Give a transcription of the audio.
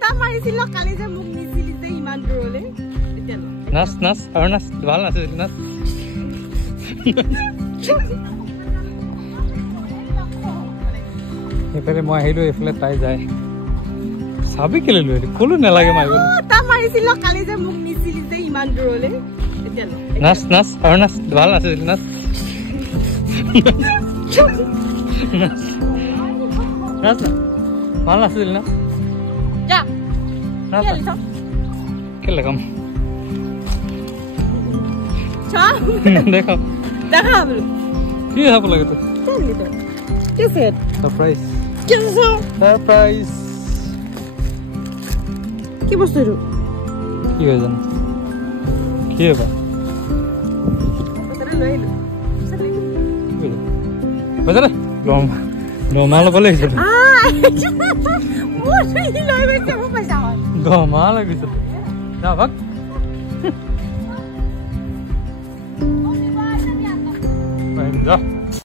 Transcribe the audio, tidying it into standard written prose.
তা মাৰিছিল কালি যে মোক নিছিলি যে ইমান দূৰলে নাচ নাচ আৰু নাচ ভাল নাচিছিল নাচ এইফালে মই আহিলো এইফালে তাই যায় চাবি কেলে লৈ কলো নালাগে মাৰিব তা মাৰিছিল কালি যে মোক নিছিলি যে ইমান দূৰলে নাচ নাচ আৰু নাচ ভাল নাচিছিল নাচ নাচ ভাল নাচিছিল না যা কেলে কাম চল দেখো দেখা বলো কি হব লাগে তো কি সেট সারপ্রাইজ কি সারপ্রাইজ কি বস্তু কি হয় জানো কি হবে পছরে লইলো পছরে গম নমাল বলে হিসে মোর হি লই বেছে মো পয়সা গমাল লাগিছে না ভাগ যা